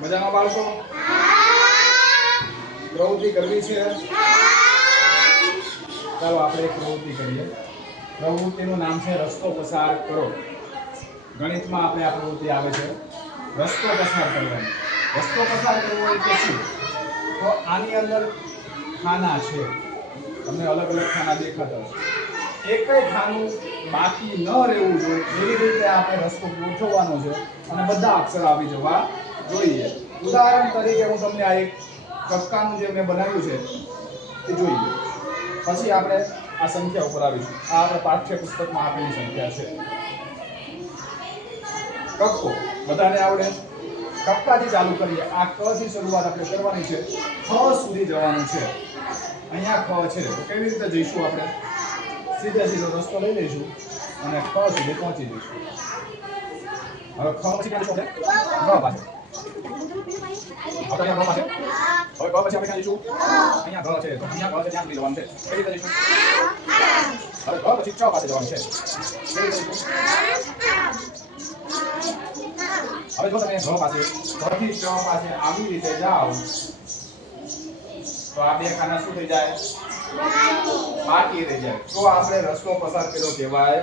મજામાં બાળકો? પ્રવૃત્તિ કરવી છે? ચાલો આપણે એક પ્રવૃત્તિ કરીએ. પ્રવૃત્તિનું નામ છે રસ્તો પસાર કરો. ગણિતમાં આપણે આ પ્રવૃત્તિ આવે છે. રસ્તો પસાર કરવાનો. રસ્તો પસાર કરવો એટલે શું? તો આની અંદર ખાના છે. તમને અલગ અલગ ખાના દેખાતા હશે. એક ખાનું બાકી ન રહેવું જોઈએ. એવી રીતે આપણે રસ્તો ગોઠવવાનો છે અને બધા અક્ષર આવી જવા જોઈએ. ઉદાહરણ તરીકે હું તમને આ એક કક્કાનું જે મેં બનાવ્યું છે, એ જોઈએ. પછી આપણે આ સંખ્યા ઉપર આવીશું. આ આપણે પાઠ્યપુસ્તકમાં આપેલી સંખ્યા છે. કક્કો બધાને આવડે? કક્કાથી ચાલુ કરીએ. આ ક થી શરૂઆત આપણે કરવાની છે. ખ સુધી જવાનું છે. અહીંયા ખ છે. તો કેવી રીતે જઈશું આપણે? સીધે સીધો રસ્તો લઈ લઈશું અને ખ સુધી પહોંચી જઈશું. હવે ખ પછી જઈશું આપણે પાસે પાસે હવે ગ પછી આપણે ક્યાં અહીંયા ગ છે તો અહીંયા ગ છે ત્યાં સુધી જવાનું છે કેવી રીતે પછી ચ પાસે જવાનું છે હવે જો તમે ઘ પાસે ઘથી ચ પાસે આવી રીતે જાઓ. તો આ બે ખાના શું થઈ જાય? બાકી રહી જાય. તો આપણે રસ્તો પસાર કર્યો કહેવાય.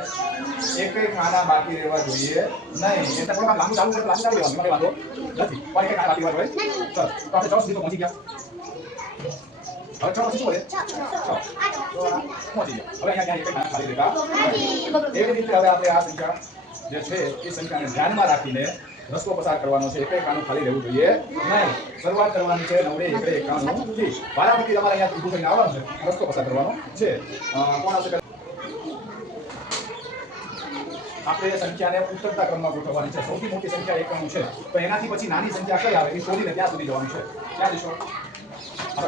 એકય ખાના બાકી રહેવા જોઈએ નહીં. એટલે થોડા લાંબુ ચાલુ કરે લાંબુ ચાલુ રહેવાનું એમાં વાંધો નથી. પણ એકય ખાના બાકી રહેવા જોઈએ. ચાલો તો આપણે ચૌદ સુધી પહોંચી ગયા. હવે પછી શું આ પહોંચી ગયા. હવે અહીંયા ક્યાંય ખાના ખાલી રહેતા એવી રીતે હવે આપણે આ સંખ્યા જે છે એ સંખ્યાને ધ્યાનમાં રાખીને રસ્તો પસાર કરવાનો છે એક ખાનું ખાલી રહેવું જોઈએ. નહીં શરૂઆત કરવાની છે નવડે એકડે એકાણું. સુધી બારામતી તમારે અહીંયા ઊભું થઈને આવવાનું છે. રસ્તો પસાર કરવાનો છે. કોણ આવશે? આપણે સંખ્યાને ઉતરતા ક્રમમાં ગોઠવવાની છે. સૌથી મોટી સંખ્યા એકાણું છે. તો એનાથી પછી નાની સંખ્યા કઈ આવે? એ શોધીને ત્યાં સુધી જવાનું છે. ક્યાં જઈશું હાલો,